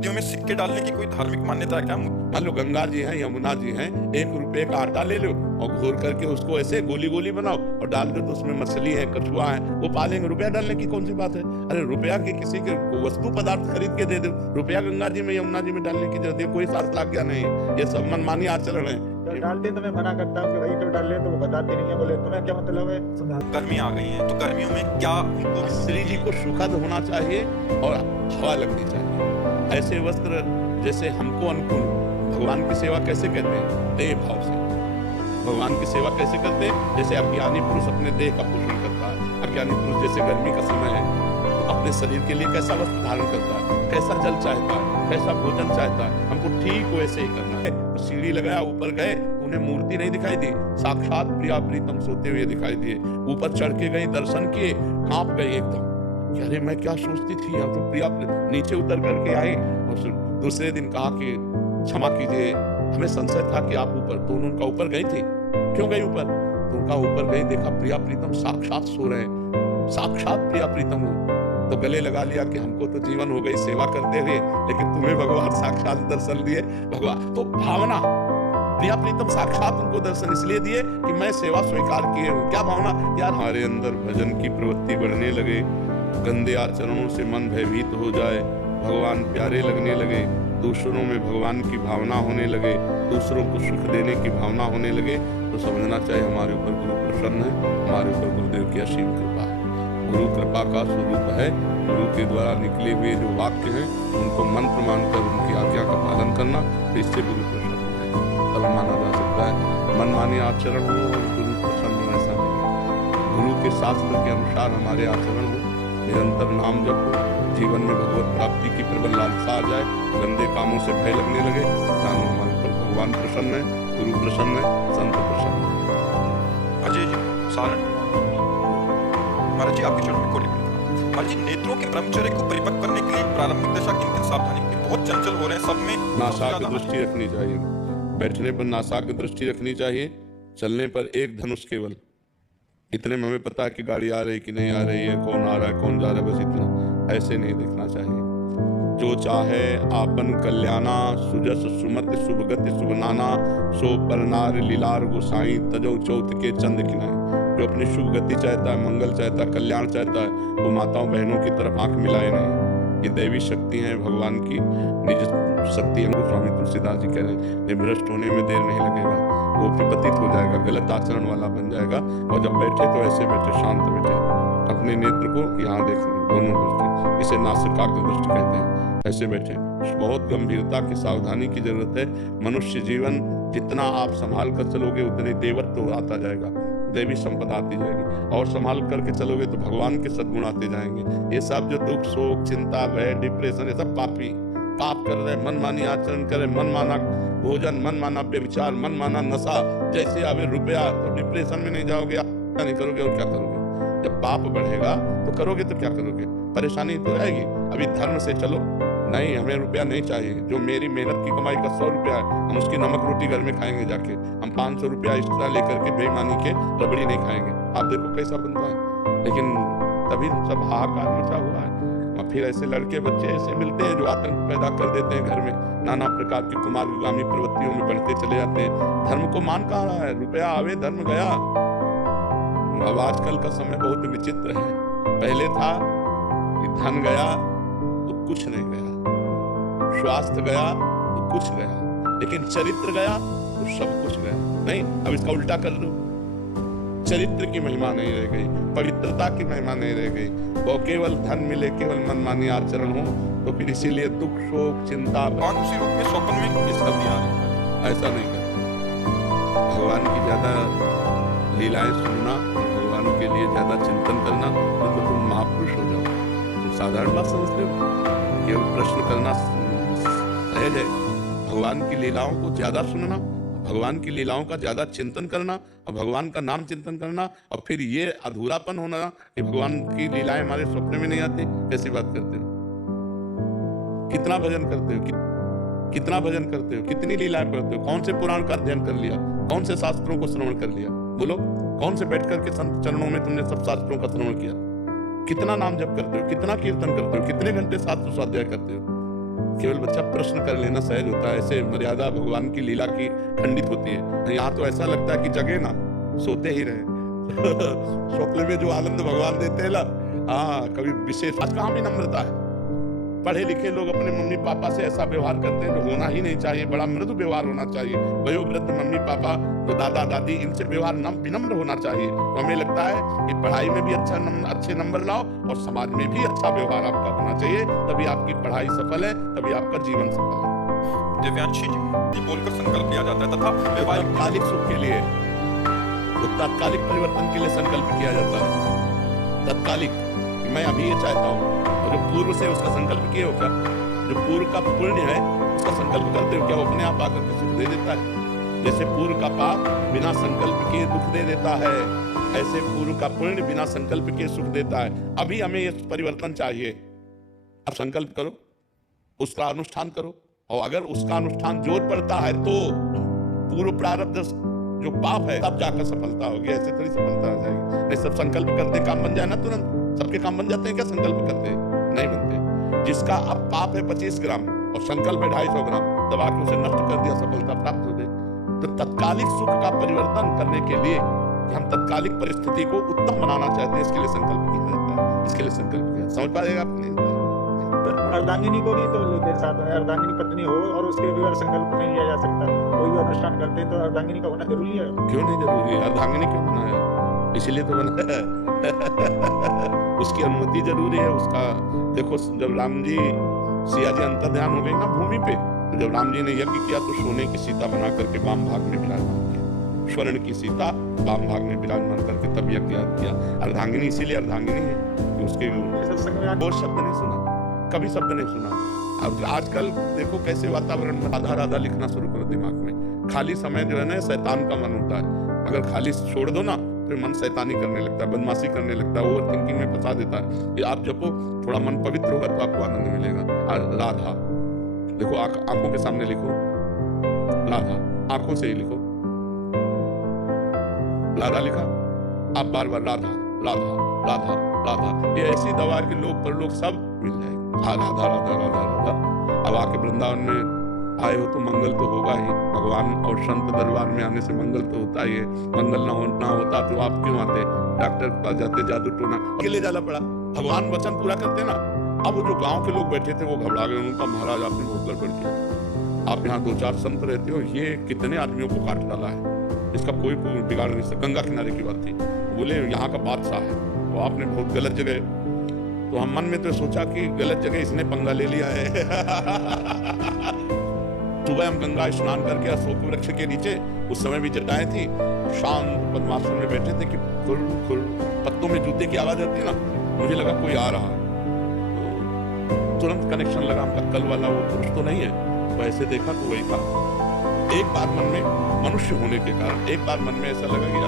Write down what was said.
नदियों में सिक्के डालने की कोई धार्मिक मान्यता है क्या? मान लो गंगा जी हैं, यमुना जी हैं, 1 रुपए का आटा ले लो और घोर करके उसको ऐसे गोली गोली बनाओ और डाल दो, तो उसमें मछली है, कछुआ है, वो पालेंगे। रुपया डालने की कौन सी बात है? अरे रुपया के किसी के वस्तु पदार्थ खरीद के दे दो, रुपया गंगा जी में यमुना जी में डालने की जरूरत है? कोई शास्त्र आज्ञा नहीं है, ये सब मनमानी आचरण है। तो डालते तो मैं मना करता हूँ कि भाई क्यों डाल ले, तो वो बताते नहीं है, बोले तुम्हें क्या मतलब है। गर्मी आ गई है तो गर्मियों में क्या उनको स्त्री जी को सुखद होना चाहिए और हवा लगनी चाहिए। ऐसे वस्त्र जैसे हमको अनुकूल। भगवान की सेवा कैसे करते हैं? देह भाव से। भगवान की सेवा कैसे करते हैं? जैसे अज्ञानी पुरुष अपने देह का पोषण करता है। अज्ञानी पुरुष जैसे गर्मी का समय है तो अपने शरीर के लिए कैसा वस्त्र धारण करता है, कैसा जल चाहता है, कैसा भोजन चाहता है, हमको ठीक वैसे ही करना है। तो सीढ़ी लगाया, ऊपर गए, उन्हें मूर्ति नहीं दिखाई दी, साक्षात प्रिया प्रीतम सोते हुए दिखाई दिए। ऊपर चढ़ के गए, दर्शन किए, कांप गए एकदम। अरे मैं क्या सोचती थी, अब तो प्रिया। नीचे उतर करके आए और दूसरे दिन कहा कि क्षमा कीजिए, हमें संशय था कि आप ऊपर। तो उनका ऊपर गई थी। क्यों गई ऊपर? तो उनका ऊपर गई, देखा प्रिया प्रीतम साक्षात सो रहे, साक्षात प्रिया प्रीतम हो। तो गले लगा लिया कि हमको तो जीवन हो गई सेवा करते हुए, लेकिन तुम्हें भगवान साक्षात दर्शन दिए। भगवान तो भावना, प्रिया प्रीतम साक्षात उनको दर्शन इसलिए दिए कि मैं सेवा स्वीकार किए हूँ। क्या भावना? यार हमारे अंदर भजन की प्रवृत्ति बढ़ने लगे, गंदे आचरणों से मन भयभीत हो जाए, भगवान प्यारे लगने लगे, दूसरों में भगवान की भावना होने लगे, दूसरों को सुख देने की भावना होने लगे, तो समझना चाहिए हमारे ऊपर गुरु प्रसन्न है, हमारे ऊपर गुरुदेव की असीम कृपा है। गुरु कृपा का स्वरूप है। गुरु के द्वारा निकले हुए जो वाक्य हैं उनको मंत्र मानकर उनकी आज्ञा का पालन करना, तो इससे गुरु प्रसन्न है, फल माना जा सकता है। मनमानी आचरण हो और गुरु प्रसन्न हो, ऐसा नहीं। गुरु के शास्त्र के अनुसार हमारे आचरण हो, निरंतर नाम जप हो, जीवन में भगवत प्राप्ति की प्रबल लालसा आ जाए, गंदे कामों से भय लगने लगे, जानो हमारे पर भगवान प्रसन्न है, गुरु प्रसन्न है, संत प्रसन्न है। अजय जी सारण महाराज जी, आपके चरणों में कोटि प्रणाम। महाराज जी, नेत्रों के ब्रह्मचर्य को परिपक्व करने के लिए प्रारंभिक दशा किन सावधानी की? बहुत चंचल हो रहे हैं सब में। नासाक दृष्टि रखनी चाहिए, बैठने पर नासाक दृष्टि रखनी चाहिए, चलने पर एक धनुष केवल। इतने में हमें पता है कि गाड़ी आ रही कि नहीं आ रही है, कौन आ रहा है, कौन जा रहा है, बस इतना। ऐसे नहीं देखना चाहिए। जो चाहे आपन कल्याणा, सुजस सुमति शुभगति शुभ नाना, सो पर नार लीलार गोसाई, तजो चौथ के चंद किनाए। जो अपनी शुभ गति चाहता है, मंगल चाहता है, कल्याण चाहता है, वो माताओं बहनों की तरफ आंख मिलाए नहीं। ये दैवी शक्ति है, भगवान की निज शक्ति हमको स्वामी तुलसीदास जी कह रहे हैं। भ्रष्ट होने में देर नहीं लगेगा, वो विपतित हो जाएगा, गलत आचरण वाला बन जाएगा। और जब बैठे तो ऐसे बैठे, शांत बैठे, अपने नेत्र को यहाँ देख, दोनों दृष्टि, इसे नासिकाग्र दृष्टि कहते हैं। ऐसे बैठे, बहुत गंभीरता की सावधानी की जरूरत है। मनुष्य जीवन जितना आप संभाल कर चलोगे उतने देवत्व आता जाएगा, दैवी संपदा आती जाएगी, और संभाल करके चलोगे तो भगवान के सद्गुण आते जाएंगे। ये सब जो दुख शोक चिंता भय डिप्रेशन, ये सब पापी पाप कर रहे, मनमानी आचरण कर रहे, मनमाना भोजन, मनमाना व्यभिचार, मनमाना नशा, जैसे आवे रुपया, तो डिप्रेशन में नहीं जाओगे, आप नहीं करोगे और क्या करोगे? जब पाप बढ़ेगा तो करोगे तो क्या करोगे? परेशानी तो आएगी। अभी धर्म से चलो, नहीं हमें रुपया नहीं चाहिए, जो मेरी मेहनत की कमाई का 100 रुपया है, हम उसकी नमक रोटी घर में खाएंगे जाके, हम 500 रुपया एक्स्ट्रा लेकर के बेईमानी के रबड़ी नहीं खाएंगे। आप देखो कैसा बनता है। लेकिन तभी सब हाहाकार मचा हुआ है। और फिर ऐसे लड़के बच्चे ऐसे मिलते हैं जो आतंक पैदा कर देते हैं घर में, नाना प्रकार की कुमारगामी प्रवृत्तियों में बढ़ते चले जाते हैं। धर्म को मान कहाँ रहा है? रुपया आवे धर्म गया। अब आजकल का समय बहुत विचित्र है। पहले था कि धन गया तो कुछ नहीं गया, स्वास्थ्य गया तो कुछ गया, लेकिन चरित्र गया तो सब कुछ गया। नहीं, अब इसका उल्टा कर दो, चरित्र की महिमा नहीं रह गई, पवित्रता की महिमा नहीं रह गई। वो केवल धन मिले, केवल मनमानी आचरण हो, तो फिर इसीलिए दुख शोक चिंता उसी रूप में स्वप्न में किस कर दिया है? ऐसा नहीं करते। भगवान की ज्यादा लीलाएं सुनना, भगवान के लिए ज्यादा चिंतन करना, तो तुम महापुरुष हो जाओ। तुम साधारण बात समझते हो, केवल प्रश्न करना सहज है। भगवान की लीलाओं को ज्यादा सुनना, भगवान की लीलाओं का ज्यादा चिंतन करना, और भगवान का नाम चिंतन करना, और फिर ये अधूरापन होना कि भगवान की लीलाएं हमारे स्वप्न में नहीं आती, कैसी बात करते हो? कितना भजन करते हो, कितना भजन करते हो, कितनी लीलाएं करते हो, कौन से पुराण का अध्ययन कर लिया, कौन से शास्त्रों को श्रवण कर लिया? बोलो, कौन से बैठ करके संत चरणों में तुमने सब शास्त्रों का श्रवण किया? कितना नाम जप करते हो, कितना कीर्तन करते हो, कितने घंटे शास्त्र स्वाध्याय करते हो? केवल बच्चा प्रश्न कर लेना सहज होता है, ऐसे मर्यादा भगवान की लीला की खंडित होती है। यहाँ तो ऐसा लगता है कि जगे ना, सोते ही रहे। स्वप्न में जो आनंद भगवान देते हैं ना, हाँ, कभी विशेष आज कहाँ भी नम्रता है। पढ़े लिखे लोग अपने मम्मी पापा से ऐसा व्यवहार करते हैं जो होना ही नहीं चाहिए, बड़ा मृदु व्यवहार होना चाहिए। वयोवृद्ध मम्मी पापा, जो दादा दादी, इनसे व्यवहार विनम्र होना चाहिए। तो हमें लगता है कि पढ़ाई में भी अच्छे नंबर लाओ और समाज में भी अच्छा व्यवहार आपका होना चाहिए, तभी आपकी पढ़ाई सफल है, तभी आपका जीवन सफल है। दिव्यांशी जी बोलकर संकल्प किया जाता है तथा वैवाहिक तात्कालिक सुख के लिए, तो तात्कालिक परिवर्तन के लिए संकल्प किया जाता है। तात्कालिक, मैं अभी ये चाहता हूँ, जो पूर्व से उसका संकल्प किए हो क्या, जो पूर्व का पुण्य है उसका संकल्प करते हो क्या, वो अपने आप आकर के सुख दे देता है। जैसे पूर्व का पाप बिना संकल्प किए दुख दे देता है, ऐसे पूर्व का पुण्य बिना संकल्प किए सुख देता है। अभी हमें ये परिवर्तन चाहिए। अब संकल्प करो, उसका अनुष्ठान करो, और अगर उसका अनुष्ठान जोर पड़ता है तो पूर्व प्रारब्ध जो पाप है तब जाकर सफलता होगी, ऐसे थोड़ी सफलता आ जाएगी। नहीं, सब संकल्प करते काम बन जाए ना तुरंत, सबके काम बन जाते हैं क्या संकल्प करते? नहीं बनते। जिसका अब पाप है 25 ग्राम और संकल्प है 250 ग्राम, दबा के उसे नष्ट कर दिया, सफलता प्राप्त हो गई। तो तत्कालिक सुख का परिवर्तन करने के लिए हम तत्कालिक परिस्थिति को उत्तम बनाना चाहते हैं, इसके लिए संकल्प किया जाता है। इसके लिए संकल्प किया, समझ पाएगा आपने? अर्धांगिनी को भी तो लेते साथ में, अर्धांगिनी पत्नी हो और उसके भी संकल्प नहीं लिया जा सकता। कोई भी अनुष्ठान करते तो अर्धांगिनी का होना जरूरी है। क्यों नहीं जरूरी है? अर्धांगिनी क्यों बनाया? इसीलिए तो बनाया है। उसकी अनुमति जरूरी है। उसका देखो, जब राम जी सिया जी अंतर्ध्यान हो गए ना भूमि पे, तो जब राम जी ने यज्ञ किया तो सोने की सीता बना करके वाम भाग में विराजमान किया, स्वर्ण की सीता वाम भाग में विराजमान करके तब यज्ञ किया। अर्धांगिनी इसीलिए अर्धांगिनी है कि उसके वो शब्द नहीं सुना, कभी शब्द नहीं सुना। अब आजकल देखो कैसे वातावरण में राधा राधा लिखना शुरू करो दिमाग में। खाली समय जो है ना शैतान का मन होता है, अगर खाली छोड़ दो ना तो मन शैतानी करने लगता है, बदमाशी करने लगता है, ओवर थिंकिंग में फंसा देता है। कि आप जपो, थोड़ा मन पवित्र होगा तो आपको आनंद मिलेगा। राधा देखो, आंखों के सामने लिखो राधा, आंखों से ही लिखो राधा, लिखा आप बार बार राधा राधा राधा राधा, ये ऐसी दवा कि लोग पर लोग सब मिल जाएगा। हाँ, राधा राधा राधा राधा। अब आके वृंदावन में आए हो तो मंगल तो होगा ही, भगवान और संत दरबार में आने से मंगल तो होता ही है। मंगल ना होता तो आप क्यों आते? डॉक्टर के पास जाते, जादू टोना के लिए जाना पड़ा। भगवान वचन पूरा करते ना। अब वो जो गांव के लोग बैठे थे वो घबरा गए, उनका महाराज आपने बहुत गड़बड़ किया, आप यहाँ 2-4 संत रहते हो, ये कितने आदमियों को काट डाला है, इसका कोई बिगाड़ नहीं सकता। गंगा किनारे की बात थी, बोले यहाँ का बादशाह है, तो आपने बहुत गलत जगह। तो हम मन में तो सोचा कि गलत जगह इसने पंगा ले लिया है। सुबह हम गंगा स्नान करके अशोक वृक्ष के नीचे, उस समय भी जटाएं थी, शांत पद्मासन में बैठे थे कि खुल खुल पत्तों में जूते की आवाज आती है ना, मुझे लगा कोई आ रहा है। तो तुरंत कनेक्शन लगा, हमका कल वाला वो पुरुष तो नहीं है। तो ऐसे देखा तो वही था। एक बार मन में, मनुष्य होने के कारण एक बार मन में ऐसा लगा कि